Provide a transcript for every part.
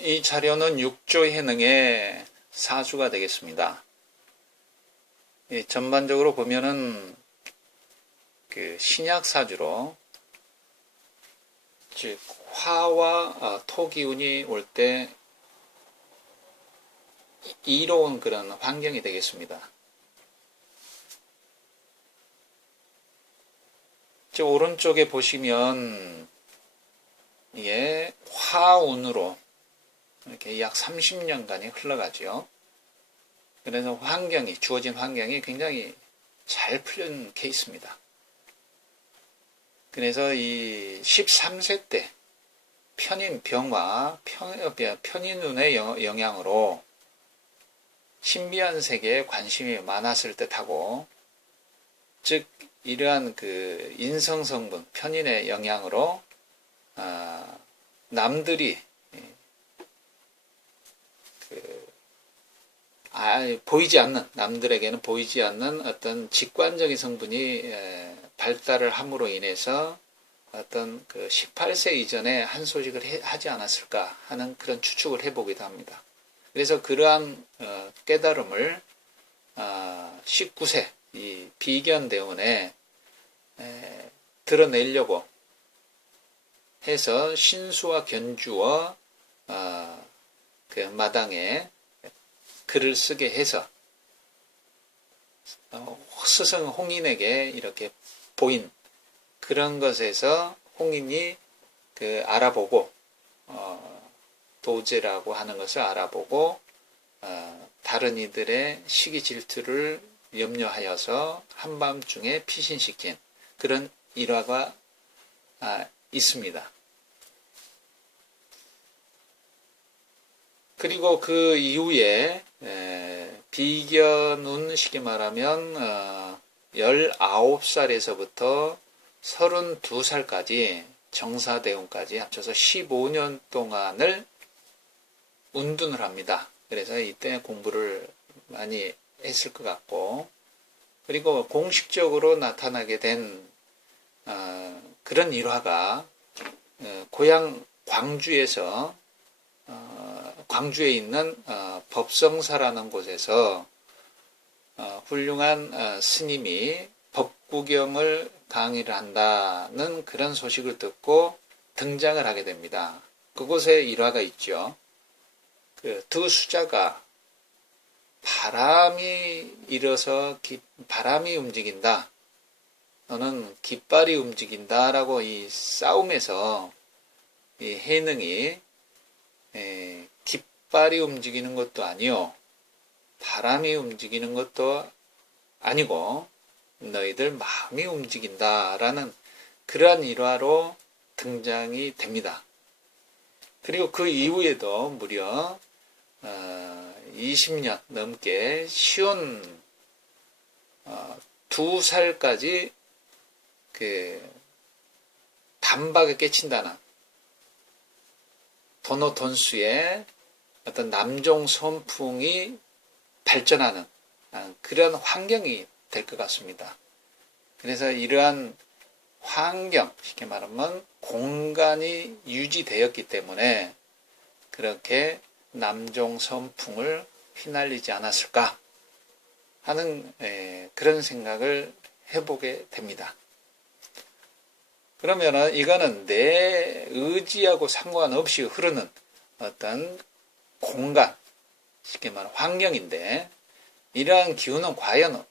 이 자료는 육조해능의 사주가 되겠습니다. 전반적으로 보면은 그 신약 사주로, 즉 화와 토 기운이 올 때 이로운 그런 환경이 되겠습니다. 즉 오른쪽에 보시면 이게 화운으로 이렇게 약 30년간이 흘러가죠. 그래서 주어진 환경이 굉장히 잘 풀린 케이스입니다. 그래서 이 13세 때 편인 병화, 편인운의 영향으로 신비한 세계에 관심이 많았을 듯하고, 즉 이러한 그 인성 성분, 편인의 영향으로 남들이 남들에게는 보이지 않는 어떤 직관적인 성분이 발달을 함으로 인해서 어떤 그 18세 이전에 한 소식을 하지 않았을까 하는 그런 추측을 해보기도 합니다. 그래서 그러한 깨달음을 19세 이 비견대운에 드러내려고 해서 신수와 견주어 그 마당에 글을 쓰게 해서 스승 홍인에게 이렇게 보인 그런 것에서 홍인이 그 알아보고 도제라고 하는 것을 알아보고 다른 이들의 시기 질투를 염려하여서 한밤중에 피신시킨 그런 일화가 있습니다. 그리고 그 이후에 비견운 쉽게 말하면 19살에서부터 32살까지 정사대운까지 합쳐서 15년 동안을 운둔을 합니다. 그래서 이때 공부를 많이 했을 것 같고, 그리고 공식적으로 나타나게 된 그런 일화가 고향 광주에서 광주에 있는 법성사라는 곳에서 훌륭한 스님이 법구경을 강의를 한다는 그런 소식을 듣고 등장을 하게 됩니다. 그곳에 일화가 있죠. 그 두 수자가 바람이 일어서 바람이 움직인다, 너는 깃발이 움직인다라고 이 싸움에서 이 해능이 깃발이 움직이는 것도 아니요, 바람이 움직이는 것도 아니고 너희들 마음이 움직인다라는 그러한 일화로 등장이 됩니다. 그리고 그 이후에도 무려 20년 넘게 시온 2살까지 그 단박에 깨친다는 도노돈수의 어떤 남종 선풍이 발전하는 그런 환경이 될 것 같습니다. 그래서 이러한 환경, 쉽게 말하면 공간이 유지되었기 때문에 그렇게 남종 선풍을 휘날리지 않았을까 하는 그런 생각을 해보게 됩니다. 그러면은 이거는 내 의지하고 상관없이 흐르는 어떤 공간, 쉽게 말하면 환경인데, 이러한 기운은 과연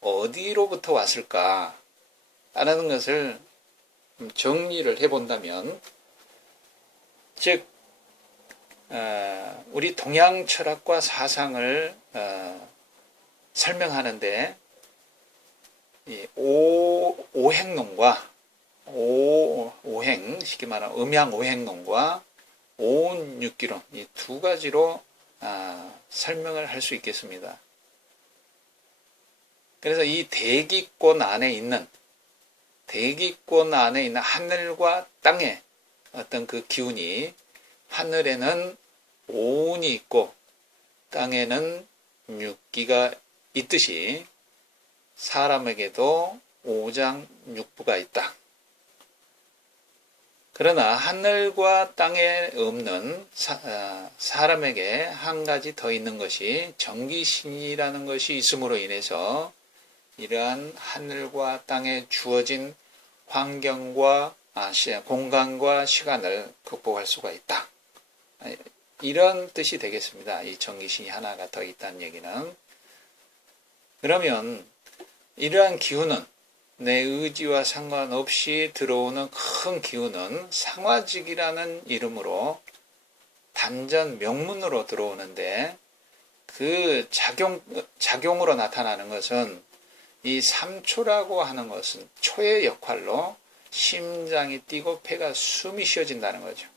어디로부터 왔을까 하는 것을 정리를 해본다면, 즉 우리 동양 철학과 사상을 설명하는데 이 오행론과 오행, 쉽게 말하면 음양오행론과 오운육기론, 이 두 가지로 설명을 할 수 있겠습니다. 그래서 이 대기권 안에 있는 하늘과 땅의 어떤 그 기운이, 하늘에는 오운이 있고 땅에는 육기가 있듯이 사람에게도 오장육부가 있다. 그러나 하늘과 땅에 없는 사람에게 한 가지 더 있는 것이 정기신이라는 것이 있음으로 인해서 이러한 하늘과 땅에 주어진 환경과 공간과 시간을 극복할 수가 있다. 이런 뜻이 되겠습니다. 이 정기신이 하나가 더 있다는 얘기는. 그러면 이러한 기운은 내 의지와 상관없이 들어오는 큰 기운은 상화직이라는 이름으로 단전 명문으로 들어오는데 그 작용으로 나타나는 것은 이 3초라고 하는 것은 초의 역할로 심장이 뛰고 폐가 숨이 쉬어진다는 거죠.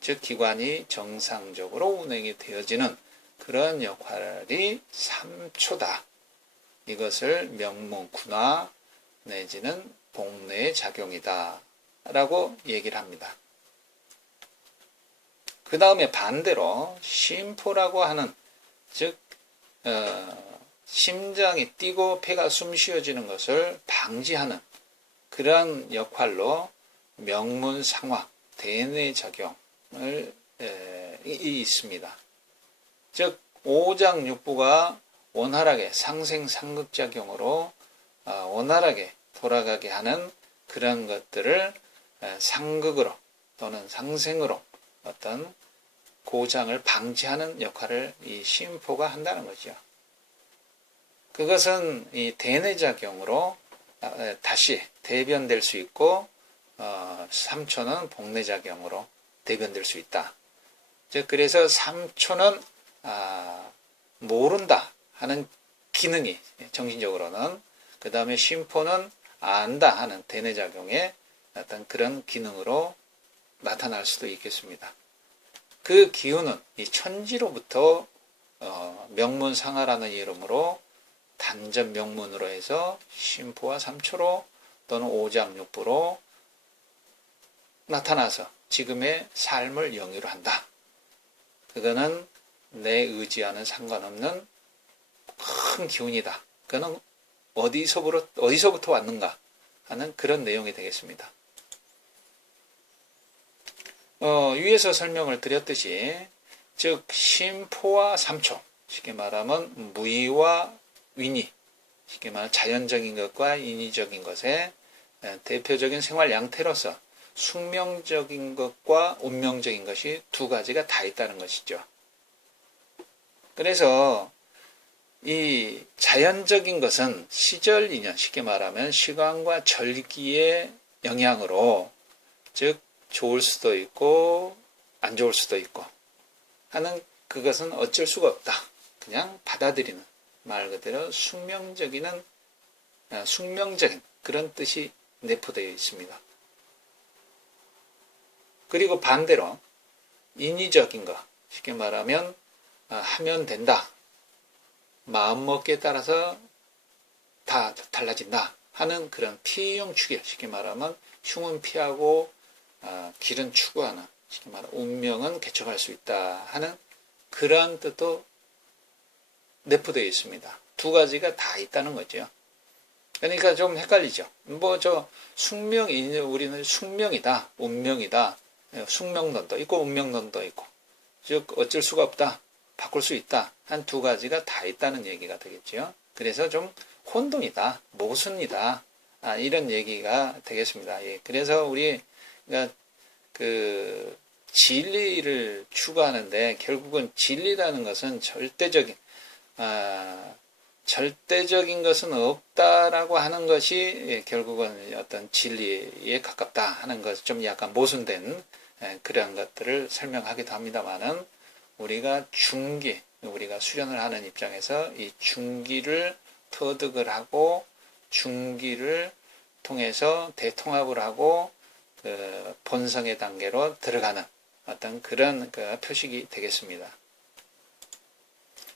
즉 기관이 정상적으로 운행이 되어지는 그런 역할이 3초다. 이것을 명문군화 내지는 복뇌의 작용이다 라고 얘기를 합니다. 그 다음에 반대로 심포라고 하는 즉 심장이 뛰고 폐가 숨 쉬어지는 것을 방지하는 그러한 역할로 명문상화 대뇌 작용을 있습니다. 즉 오장육부가 원활하게 상생상극작용으로 원활하게 돌아가게 하는 그런 것들을 상극으로 또는 상생으로 어떤 고장을 방지하는 역할을 이 심포가 한다는 거죠. 그것은 이 대뇌작용으로 다시 대변될 수 있고 3초는 복뇌작용으로 대변될 수 있다. 즉 그래서 3초는 모른다 하는 기능이 정신적으로는 그 다음에 심포는 안다 하는 대뇌작용의 어떤 그런 기능으로 나타날 수도 있겠습니다. 그 기운은 이 천지로부터 명문상하라는 이름으로 단전 명문으로 해서 심포와 3초로 또는 오장육부로 나타나서 지금의 삶을 영위로 한다. 그거는 내 의지와는 상관없는 큰 기운이다. 그거는 어디서부터 왔는가 하는 그런 내용이 되겠습니다. 위에서 설명을 드렸듯이 즉 심포와 3초 쉽게 말하면 무의와 위니 쉽게 말하면 자연적인 것과 인위적인 것의 대표적인 생활 양태로서 숙명적인 것과 운명적인 것이 두 가지가 다 있다는 것이죠. 그래서 이 자연적인 것은 시절 인연, 쉽게 말하면 시간과 절기의 영향으로 즉 좋을 수도 있고 안 좋을 수도 있고 하는 그것은 어쩔 수가 없다. 그냥 받아들이는 말 그대로 숙명적인 그런 뜻이 내포되어 있습니다. 그리고 반대로 인위적인 것, 쉽게 말하면 하면 된다. 마음먹기에 따라서 다 달라진다 하는 그런 피용 추계, 쉽게 말하면 흉은 피하고 길은 추구하는, 쉽게 말하면 운명은 개척할 수 있다 하는 그러한 뜻도 내포되어 있습니다. 두 가지가 다 있다는 거죠. 그러니까 좀 헷갈리죠. 우리는 숙명이다, 운명이다, 숙명론도 있고 운명론도 있고, 즉 어쩔 수가 없다, 바꿀 수 있다 한 두 가지가 다 있다는 얘기가 되겠죠. 그래서 좀 혼동이다, 모순이다 이런 얘기가 되겠습니다. 예, 그래서 우리가 그 진리를 추구하는데 결국은 진리라는 것은 절대적인 것은 없다라고 하는 것이 결국은 어떤 진리에 가깝다 하는 것, 좀 약간 모순된 그런 것들을 설명하기도 합니다만은 우리가 우리가 수련을 하는 입장에서 이 중기를 터득을 하고 중기를 통해서 대통합을 하고 그 본성의 단계로 들어가는 어떤 그런 그 표식이 되겠습니다.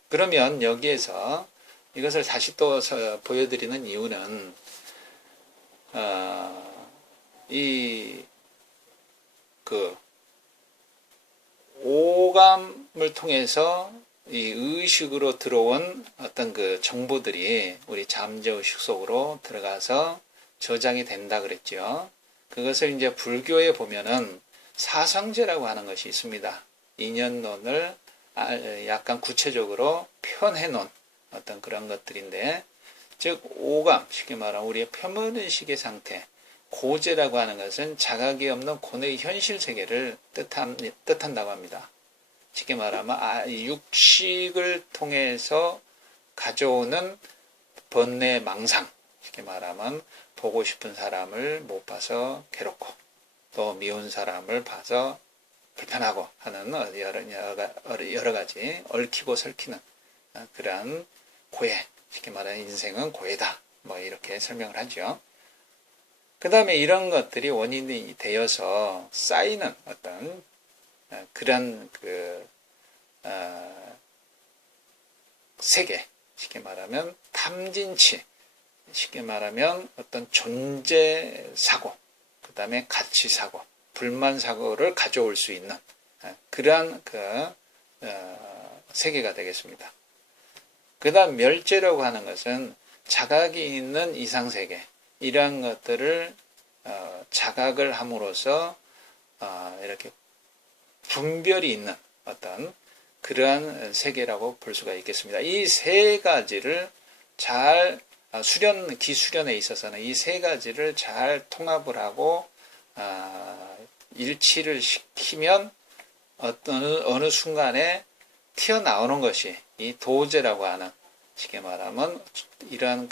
그러면 여기에서 이것을 다시 또 보여드리는 이유는 오감을 통해서 이 의식으로 들어온 어떤 그 정보들이 우리 잠재의식 속으로 들어가서 저장이 된다 그랬죠. 그것을 이제 불교에 보면은 사성제라고 하는 것이 있습니다. 인연론을 약간 구체적으로 표현해 놓은 어떤 그런 것들인데, 즉 오감, 쉽게 말하면 우리의 표면의식의 상태, 고제라고 하는 것은 자각이 없는 고뇌의 현실 세계를 뜻한다고 합니다. 쉽게 말하면 육식을 통해서 가져오는 번뇌 망상, 쉽게 말하면 보고 싶은 사람을 못 봐서 괴롭고 또 미운 사람을 봐서 불편하고 하는 여러 가지 얽히고 설키는 그러한 고해, 쉽게 말하면 인생은 고해다, 뭐 이렇게 설명을 하죠. 그 다음에 이런 것들이 원인이 되어서 쌓이는 어떤 그런 세계, 쉽게 말하면 탐진치, 쉽게 말하면 어떤 존재 사고, 그 다음에 가치 사고, 불만 사고를 가져올 수 있는 그러한 세계가 되겠습니다. 그 다음 멸제라고 하는 것은 자각이 있는 이상세계, 이러한 것들을 자각을 함으로써 이렇게 분별이 있는 어떤 그러한 세계라고 볼 수가 있겠습니다. 이 세 가지를 잘 기수련에 있어서는 이 세 가지를 잘 통합을 하고 일치를 시키면 어느 순간에 튀어나오는 것이 이 도제라고 하는, 쉽게 말하면 이러한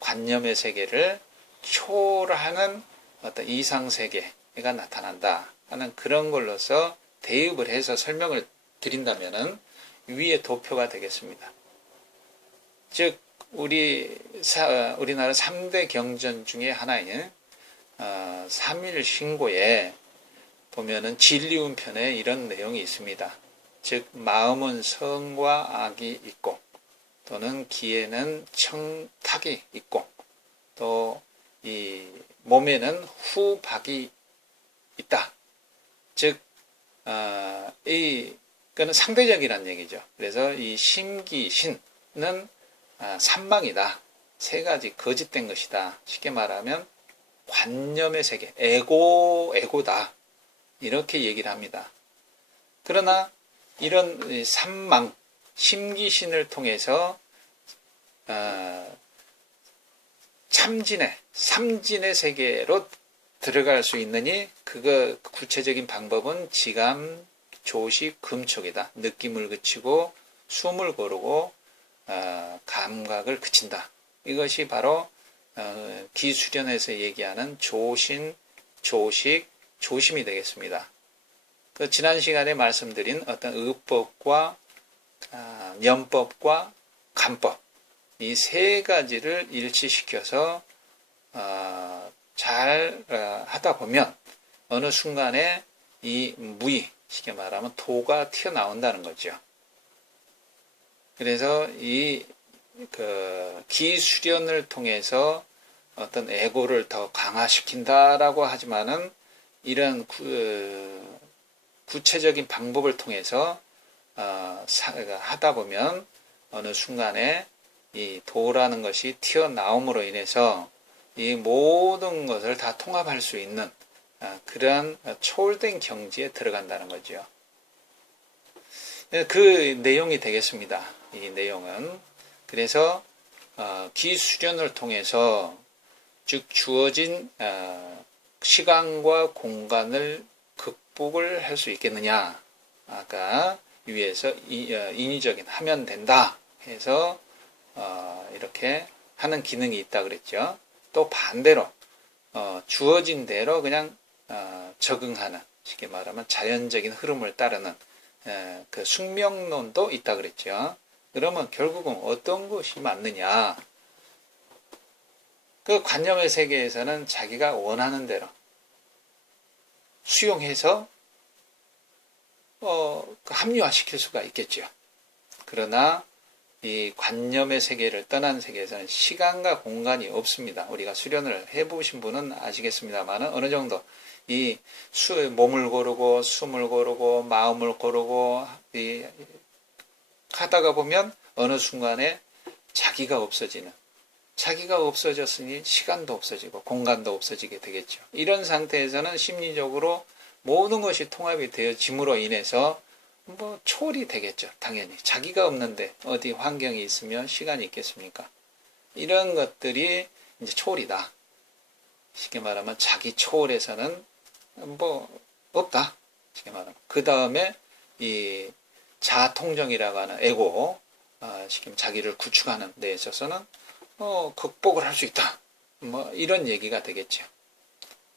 관념의 세계를 초월하는 어떤 이상 세계가 나타난다 하는 그런 걸로서 대입을 해서 설명을 드린다면은 위의 도표가 되겠습니다. 즉 우리나라 3대 경전 중에 하나인 3일신고에 보면은 진리운 편에 이런 내용이 있습니다. 즉 마음은 성과 악이 있고 또는 기에는 청탁이 있고 또 이 몸에는 후박이 있다. 즉 이거는 상대적이라는 얘기죠. 그래서 이 심기신은 산망이다. 세 가지 거짓된 것이다. 쉽게 말하면 관념의 세계, 에고다. 이렇게 얘기를 합니다. 그러나 이런 산망, 심기신을 통해서 삼진의 세계로 들어갈 수 있느니 그거 구체적인 방법은 지감, 조식, 금촉이다. 느낌을 그치고 숨을 고르고 감각을 그친다. 이것이 바로 기수련에서 얘기하는 조신, 조식, 조심이 되겠습니다. 지난 시간에 말씀드린 어떤 의법과 연법과 감법, 이 세 가지를 일치시켜서 잘 하다 보면 어느 순간에 이 무의, 쉽게 말하면 도가 튀어나온다는 거죠. 그래서 이 기수련을 통해서 어떤 에고를 더 강화시킨다라고 하지만은 이런 구체적인 방법을 통해서 하다 보면 어느 순간에 이 도라는 것이 튀어나옴으로 인해서 이 모든 것을 다 통합할 수 있는 그러한 초월된 경지에 들어간다는 거죠. 그 내용이 되겠습니다. 이 내용은 그래서 기수련을 통해서 즉 주어진 시간과 공간을 극복을 할 수 있겠느냐. 아까 위에서 인위적인 하면 된다 해서 이렇게 하는 기능이 있다 그랬죠. 또 반대로 주어진 대로 그냥 적응하는, 쉽게 말하면 자연적인 흐름을 따르는 그 숙명론도 있다 그랬죠. 그러면 결국은 어떤 것이 맞느냐? 그 관념의 세계에서는 자기가 원하는 대로 수용해서 합리화시킬 수가 있겠죠. 그러나 이 관념의 세계를 떠난 세계에서는 시간과 공간이 없습니다. 우리가 수련을 해보신 분은 아시겠습니다만 어느 정도 이 몸을 고르고 숨을 고르고 마음을 고르고 하다가 보면 어느 순간에 자기가 없어지는, 자기가 없어졌으니 시간도 없어지고 공간도 없어지게 되겠죠. 이런 상태에서는 심리적으로 모든 것이 통합이 되어짐으로 인해서 뭐 초월이 되겠죠. 당연히. 자기가 없는데 어디 환경이 있으면 시간이 있겠습니까? 이런 것들이 이제 초월이다. 쉽게 말하면 자기 초월에서는 뭐 없다. 쉽게 말하면. 그 다음에 이 자아통정이라고 하는 에고, 쉽게 말하면 자기를 구축하는 데 있어서는 극복을 할 수 있다. 뭐 이런 얘기가 되겠죠.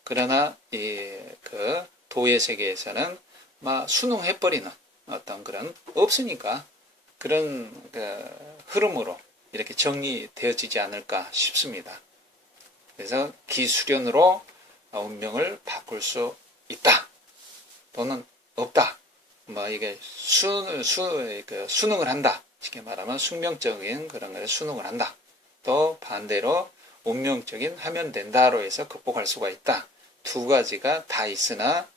그러나 그 도의 세계에서는 막 순응해버리는 어떤 그런 없으니까 그런 그 흐름으로 이렇게 정리되어지지 않을까 싶습니다. 그래서 기수련으로 운명을 바꿀 수 있다 또는 없다. 뭐 이게 수능을 한다. 쉽게 말하면 숙명적인 그런 것에 수능을 한다. 또 반대로 운명적인 하면 된다로 해서 극복할 수가 있다. 두 가지가 다 있으나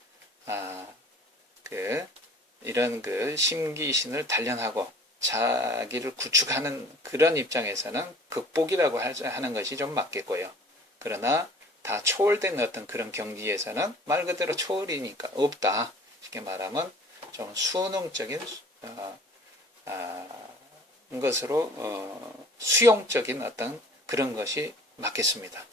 이런 그 심기신을 단련하고 자기를 구축하는 그런 입장에서는 극복이라고 하는 것이 좀 맞겠고요. 그러나 다 초월된 어떤 그런 경지에서는 말 그대로 초월이니까 없다. 쉽게 말하면 좀 수능적인 것으로 수용적인 어떤 그런 것이 맞겠습니다.